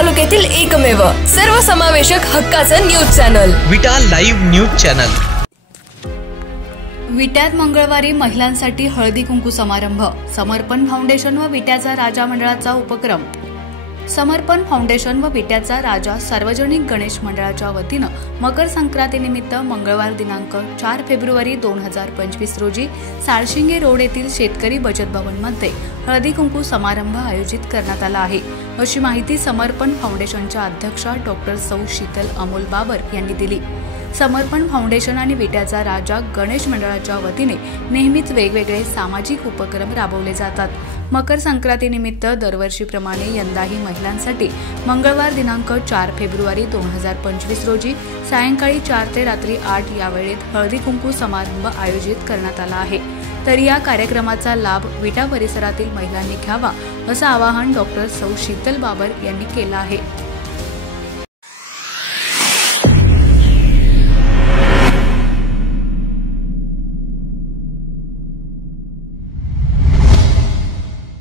तालुक्यातील एकमेव सर्वसमावेशक हक्काचं न्यूज चॅनल विटा लाईव्ह न्यूज चॅनल। विट्यात मंगळवारी महिलांसाठी हळदी कुंकू समारंभ। समर्पण फाउंडेशन व विट्याचा राजा मंडळाचा उपक्रम। समर्पण फाउंडेशन व विट्याचा राजा सार्वजनिक गणेश मंडळाच्या वतीनं मकर संक्रांतीनिमित्त मंगळवार दिनांक 4 फेब्रुवारी 2025 रोजी साळशिंगे रोड येथील शेतकरी बचत भवनमध्ये हळदी कुंकू समारंभ आयोजित करण्यात आला आहे, अशी माहिती समर्पण फाउंडेशनच्या अध्यक्षा डॉक्टर सौ शीतल अमोल बाबर यांनी दिली। समर्पण फाउंडेशन आणि विट्याचा राजा गणेश मंडळाच्या वतीने नेहमीच वेगवेगळे सामाजिक उपक्रम राबवले जातात। मकर संक्रांतीनिमित्त दरवर्षीप्रमाणे यंदाही महिलांसाठी मंगळवार दिनांक 4 फेब्रुवारी 2025 रोजी सायंकाळी 4 ते रात्री 8 या वेळेत हळदी कुंकू समारंभ आयोजित करण्यात आला आहे। तर या कार्यक्रमाचा लाभ विटा परिसरातील महिलांनी घ्यावा, असं आवाहन डॉक्टर सौ शीतल बाबर यांनी केलं आहे।